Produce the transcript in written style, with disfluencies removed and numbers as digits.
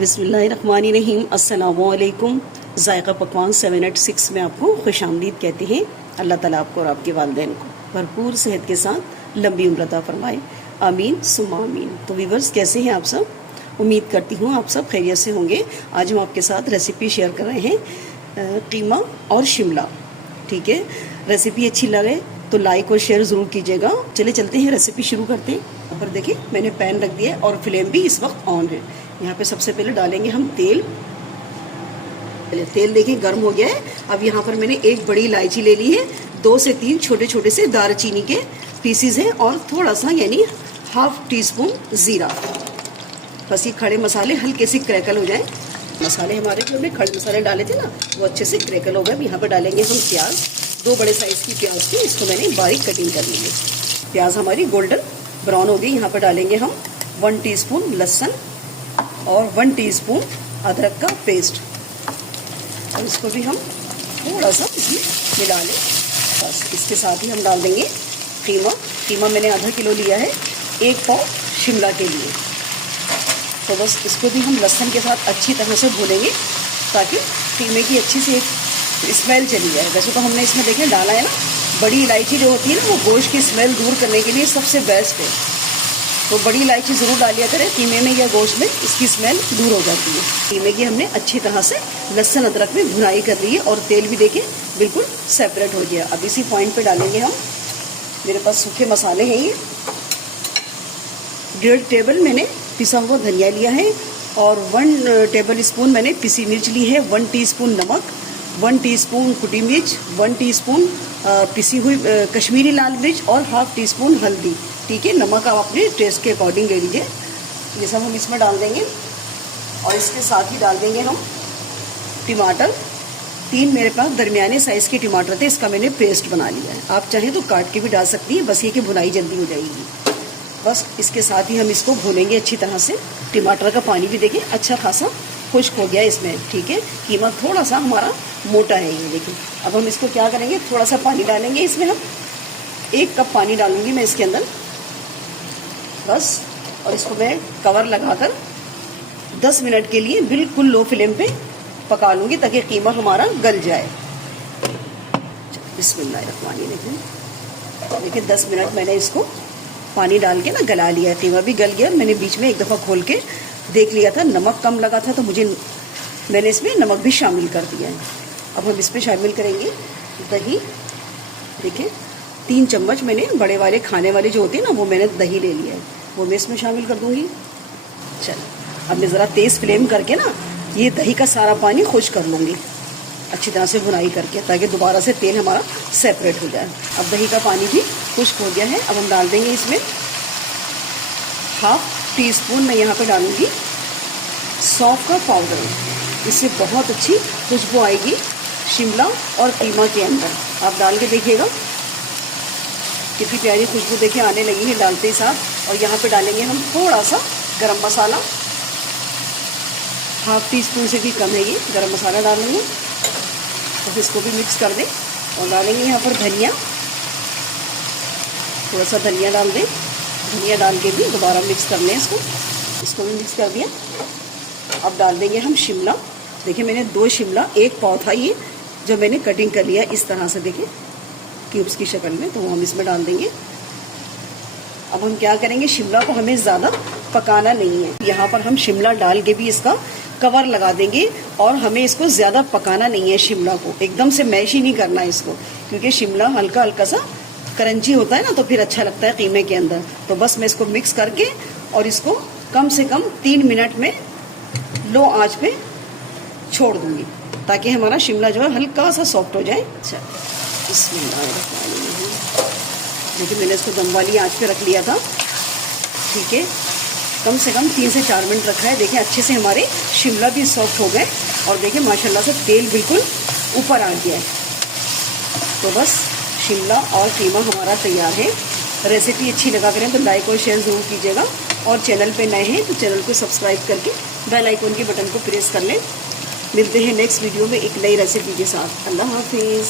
बिस्मिल्लाहिर्रहमानिर्रहीम। अस्सलामुअलैकुम। ज़ायक़ा पकवान 786 में आपको खुशामदीद कहते हैं। अल्लाह ताला आपको और आपके वालिदैन को भरपूर सेहत के साथ लंबी उम्र अता फरमाए। आमीन सुम्मा आमीन। तो व्यूअर्स, कैसे हैं आप सब? उम्मीद करती हूँ आप सब खैरियत से होंगे। आज हम आपके साथ रेसिपी शेयर कर रहे हैं कीमा और शिमला। ठीक है, रेसिपी अच्छी लगे तो लाइक और शेयर ज़रूर कीजिएगा। चले चलते हैं, रेसिपी शुरू करते हैं। यहाँ पर देखिए मैंने पैन रख दिया है और फ्लेम भी इस वक्त ऑन है। यहाँ पे सबसे पहले डालेंगे हम तेल। तेल देखिए गर्म हो गया है। अब यहाँ पर मैंने एक बड़ी इलायची ले ली है, 2 से 3 छोटे छोटे से दालचीनी के पीसीज हैं और थोड़ा सा यानी ½ टीस्पून ज़ीरा। बस ये खड़े मसाले हल्के से क्रैकल हो जाए। मसाले हमारे जो हमने खड़े मसाले डाले थे ना, वो अच्छे से क्रैकल हो गए। यहाँ पर डालेंगे हम प्याज, 2 बड़े साइज़ की प्याज की, इसको मैंने बारीक कटिंग कर ली है। प्याज हमारी गोल्डन ब्राउन हो गई। यहाँ पर डालेंगे हम 1 टीस्पून लहसुन और 1 टीस्पून अदरक का पेस्ट, और इसको भी हम थोड़ा सा इसमें मिला लें। बस इसके साथ ही हम डाल देंगे कीमा मैंने आधा किलो लिया है, 1 पाव शिमला के लिए। तो बस इसको भी हम लहसुन के साथ अच्छी तरह से भूनेंगे ताकि कीमे की अच्छी सी एक स्मेल चली जाए। वैसे तो हमने इसमें देखें डाला है ना, बड़ी इलायची जो होती है ना, वो गोश्त की स्मेल दूर करने के लिए सबसे बेस्ट है। तो बड़ी इलायची ज़रूर डालिया करें कीमे में या गोश्त में, इसकी स्मेल दूर हो जाती है। कीमे की हमने अच्छी तरह से लहसुन अदरक में भुनाई कर ली है और तेल भी देखिए बिल्कुल सेपरेट हो गया। अब इसी पॉइंट पे डालेंगे हम, मेरे पास सूखे मसाले हैं ये। 1.5 टेबल मैंने पिसा हुआ धनिया लिया है और 1 टेबल स्पून मैंने पिसी मिर्च ली है, 1 टीस्पून नमक, 1 टीस्पून कुटी मिर्च, 1 टीस्पून पिसी हुई कश्मीरी लाल मिर्च और ½ टीस्पून हल्दी। ठीक है, नमक आप अपने टेस्ट के अकॉर्डिंग ले लीजिए। ये सब हम इसमें डाल देंगे और इसके साथ ही डाल देंगे हम टमाटर। 3 मेरे पास दरमियाने साइज़ के टमाटर थे, इसका मैंने पेस्ट बना लिया है। आप चाहें तो काट के भी डाल सकती हैं, बस ये कि भुनाई जल्दी हो जाएगी। बस इसके साथ ही हम इसको भूनेंगे अच्छी तरह से। टमाटर का पानी भी देखिए अच्छा खासा खुश्क हो गया इसमें। ठीक है, कीमा थोड़ा सा हमारा मोटा है ये देखिए। अब हम इसको क्या करेंगे, थोड़ा सा पानी डालेंगे इसमें। हम 1 कप पानी डालूंगी मैं इसके अंदर बस, और इसको मैं कवर लगाकर 10 मिनट के लिए बिल्कुल लो फ्लेम पे पका लूँगी ताकि कीमा हमारा गल जाए। बिस्मिल्लाहिर्रहमानिर्रहीम। देखिए 10 मिनट मैंने इसको पानी डाल के ना गला लिया है। कीमा भी गल गया। मैंने बीच में एक दफ़ा खोल के देख लिया था, नमक कम लगा था तो मैंने इसमें नमक भी शामिल कर दिया है। अब हम इसमें शामिल करेंगे दही। देखिए 3 चम्मच मैंने बड़े वाले खाने वाले जो होते हैं ना, वो मैंने दही ले लिया है, वो मैं इसमें शामिल कर दूंगी। चलो अब मैं ज़रा तेज़ फ्लेम करके ना ये दही का सारा पानी खुश्क कर लूँगी अच्छी तरह से भुनाई करके, ताकि दोबारा से तेल हमारा सेपरेट हो जाए। अब दही का पानी भी खुश्क हो गया है। अब हम डाल देंगे इसमें ½ टीस्पून मैं यहाँ पे डालूँगी सौंफ का पाउडर। इससे बहुत अच्छी खुशबू आएगी शिमला और कीमा के अंदर। आप डाल के देखिएगा कितनी प्यारी खुशबू देखिए आने लगी है डालते ही साथ। और यहाँ पे डालेंगे हम थोड़ा सा गरम मसाला, ½ टीस्पून से भी कम है ये गरम मसाला डालेंगे। तो इसको भी मिक्स कर दें और डालेंगे यहाँ पर धनिया, थोड़ा सा धनिया डाल दें। धनिया डाल के भी दोबारा मिक्स कर लें इसको भी मिक्स कर दिया। अब डाल देंगे हम शिमला। देखिए मैंने 2 शिमला, 1 पाव था ये, जो मैंने कटिंग कर लिया इस तरह से देखिए क्यूब्स की शक्ल में, तो वो हम इसमें डाल देंगे। अब हम क्या करेंगे, शिमला को हमें ज़्यादा पकाना नहीं है। यहाँ पर हम शिमला डाल के भी इसका कवर लगा देंगे और हमें इसको ज़्यादा पकाना नहीं है। शिमला को एकदम से मैश ही नहीं करना है इसको, क्योंकि शिमला हल्का हल्का सा क्रंची होता है ना, तो फिर अच्छा लगता है कीमे के अंदर। तो बस मैं इसको मिक्स करके और इसको कम से कम 3 मिनट में लो आँच पे छोड़ दूँगी ताकि हमारा शिमला जो है हल्का सा सॉफ्ट हो जाए। अच्छा, देखिए मैंने इसको दम वाली आँच पे रख लिया था। ठीक है, कम से कम 3 से 4 मिनट रखा है। देखिए अच्छे से हमारे शिमला भी सॉफ्ट हो गए और देखिए माशाल्लाह से तेल बिल्कुल ऊपर आ गया है। तो बस शिमला और कीमा हमारा तैयार है। रेसिपी अच्छी लगा करें तो लाइक और शेयर ज़रूर कीजिएगा, और चैनल पे नए हैं तो चैनल को सब्सक्राइब करके बेल आइकन के बटन को प्रेस कर लें। मिलते हैं नेक्स्ट वीडियो में एक नई रेसिपी के साथ। अल्लाह हाफिज़।